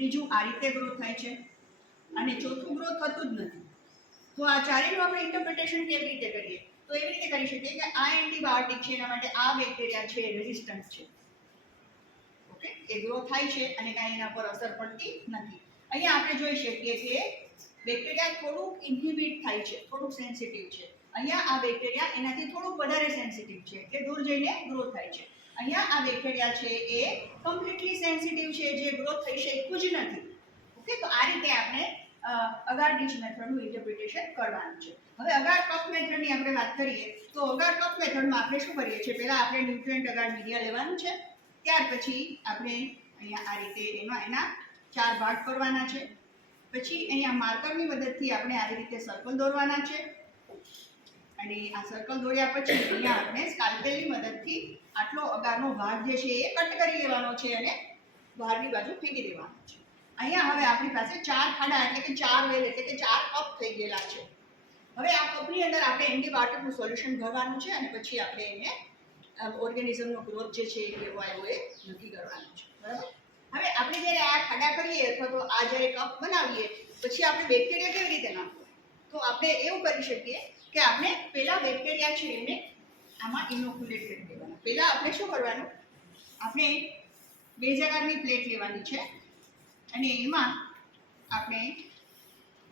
ત્રીજું આ રીતે ગ્રોથ થાય છે અને ચોથું ગ્રોથ થતું જ નથી. તો આ ચારેયનું આપણે ઇન્ટરપ્રિટેશન કેવી રીતે કરીએ? તો એવી રીતે કરી શકીએ કે આ એન્ટીબાયોટિક છે, એના માટે આ બેક્ટેરિયા છે રેઝિસ્ટન્સ છે, ઓકે, એ ગ્રો થાય છે અને કાંઈ એના પર અસર પડતી નથી. અહીંયા આપણે જોઈ શકીએ કે બેક્ટેરિયા થોડુંક ઇન્હિબિટ થાય છે, થોડુંક સેન્સિટિવ છે. અહીંયા આ બેક્ટેરિયા એનાથી થોડુંક વધારે સેન્સિટિવ છે, એટલે દૂર જઈને ગ્રો થાય છે. અહીંયા આ બેક્ટેરિયા છે એ કમ્પ્લીટલી સેન્સિટિવ છે, જે ગ્રોથ થઈ શકતું જ નથી. ઓકે, તો આ રીતે આપણે અગાર ડીચ મેથડનું ઇન્ટરપ્રિટેશન કરવાનું છે. હવે અગાર કપ મેથડની આપણે વાત કરીએ તો અગાર કપ મેથડમાં આપણે શું કરીએ છીએ? પહેલા આપણે ન્યુટ્રિયન્ટ અગાર મીડિયા લેવાનું છે, ત્યાર પછી આપણે અહીંયા આ રીતે એના 4 ભાગ કરવાના છે. પછી અહીંયા માર્કરની મદદથી આપણે આવી રીતે સર્કલ દોરવાના છે અને આ સર્કલ દોર્યા પછી અહીંયા આપણે સ્કાલ્પેલની મદદથી આટલો અગારનો ભાગ જે છે એ કટ કરી લેવાનો છે અને બહારની બાજુ ફેંકી દેવાનો છે. અહીંયા હવે આપણી પાસે 4 ખાડા એટલે કે 4 વેલ એટલે કે 4 કપ થઈ ગયેલા છે. હવે આ કપની અંદર આપણે એન્ટીબાયોટિકનું સોલ્યુશન ભરવાનું છે અને પછી આપણે એને ઓર્ગેનિઝમનો ગ્રોથ જે છે એ કેવો આવ્યો એ નક્કી કરવાનું છે. બરાબર? હવે આપણે જ્યારે આ ખાડા કરીએ અથવા તો આ જ્યારે કપ બનાવીએ પછી આપણે બેક્ટેરિયા કેવી રીતે નાખવું? તો આપણે એવું કરી શકીએ કે આપણે પહેલા બેક્ટેરિયા છે એને આમાં ઇનોક્યુલેટ કરી દેવાના. પહેલા આપણે શું કરવાનું? આપણે બેઝાકારની પ્લેટ લેવાની છે અને એમાં આપણે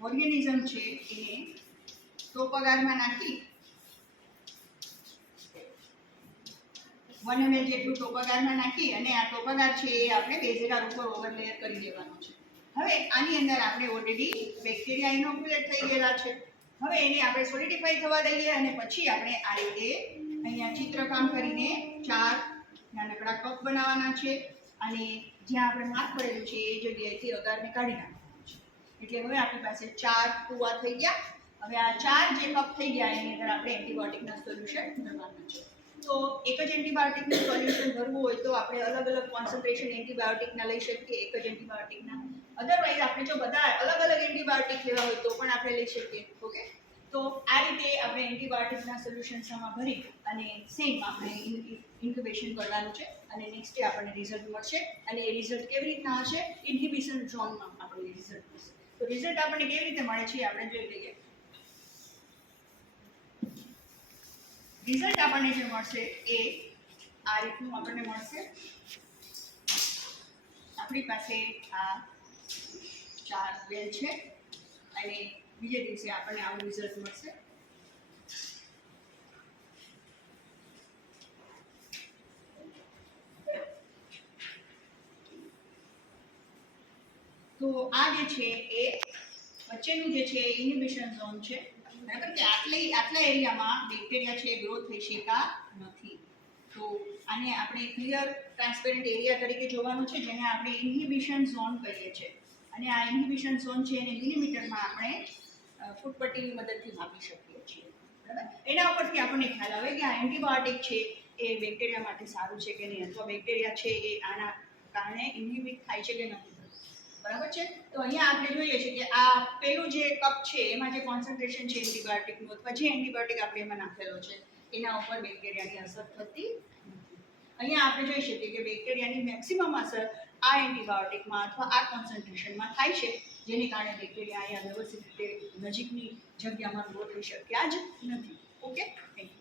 ઓર્ગેનિઝમ છે એને ટોપગારમાં નાખી 1 ml જેટલું ટોપગારમાં નાખી અને આ ટોપગાર છે એ આપણે બેઝેગાર ઉપર ઓવરલેયર કરી દેવાનો છે. હવે આની અંદર આપણે ઓલરેડી બેક્ટેરિયા ઇનોક્યુલેટ થઈ ગયેલા છે. હવે એને આપણે સોલિડિફાઈ થવા દઈએ અને પછી આપણે આ રીતે અહીંયા ચિત્રકામ કરીને 4 નાનકડા કપ બનાવવાના છે અને જ્યાં આપણે માર્ક કરેલું છે એ જગ્યાએથી અગારને કાઢી નાખવાનું છે. એટલે હવે આપણી પાસે 4 કુવા થઈ ગયા. હવે આ 4 જે કપ થઈ ગયા એની અંદર આપણે એન્ટીબાયોટિકના સોલ્યુશન ભરવાના છે. તો એક જ એન્ટીબાયોટિકનું સોલ્યુશન ભરવું હોય તો આપણે અલગ અલગ કોન્સન્ટ્રેશન એન્ટીબાયોટિકના લઈ શકીએ, એક જ એન્ટીબાયોટિકના. અધરવાઇઝ આપણે જો બધા અલગ અલગ એન્ટીબાયોટિક લેવા હોય તો પણ આપણે લઈ શકીએ. ઓકે, તો આ રીતે આપણે એન્ટીબાયોટિકના સોલ્યુશન્સ આમાં ભરી અને સેમ આપણે ઇન્ક્યુબેશન કરવાનું છે અને નેક્સ્ટ ડે આપણને રિઝલ્ટ મળશે. અને એ રિઝલ્ટ કેવી રીતના હશે? ઇન્હિબિશન ઝોનમાં આપણને રિઝલ્ટ મળશે. તો રિઝલ્ટ આપણને કેવી રીતે મળે છે આપણે જોઈ લઈએ. રિઝલ્ટ આપણને જે મળશે એ આ રીતનું આપણને મળશે. આપણી પાસે આ 4 વેલ છે અને બીજે દિવસે આપણને આવું રિઝલ્ટ મળશે. તો આ જે છે એ વચ્ચેનું જે છે ઇન્હિબિશન ઝોન છે. બરાબર? કે આટલા એરિયામાં બેક્ટેરિયા છે ગ્રોથ થઈ શકતા નથી. તો આને આપણે ક્લિયર ટ્રાન્સપેરન્ટ એરિયા તરીકે જોવાનું છે, જેને આપણે ઇન્હિબિશન ઝોન કહીએ છીએ. અને આ ઇન્હિબિશન ઝોન છે એને મિલીમીટરમાં આપણે ફૂટપટ્ટીની મદદથી માપી શકીએ છીએ. બરાબર? એના ઉપરથી આપણને ખ્યાલ આવે કે આ એન્ટીબાયોટિક છે એ બેક્ટેરિયા માટે સારું છે કે નહીં, અથવા બેક્ટેરિયા છે એ આના કારણે ઇન્હિબિટ થાય છે કે નથી. બરાબર છે? તો અહીંયા આપણે જોઈએ છે કે આ પેલું જે કપ છે એમાં જે કોન્સન્ટ્રેશન છે એન્ટીબાયોટિકનું અથવા જે એન્ટીબાયોટિક આપણે એમાં નાખેલો છે એના ઉપર બેક્ટેરિયાની અસર થતી નથી. અહીંયા આપણે જોઈ શકીએ કે બેક્ટેરિયાની મેક્સિમમ અસર આ એન્ટીબાયોટિકમાં અથવા આ કોન્સન્ટ્રેશનમાં થાય છે, જેને કારણે બેક્ટેરિયા અહીંયા વ્યવસ્થિત રીતે નજીકની જગ્યામાં ગ્રો થઈ શક્યા જ નથી. Okay, thank you.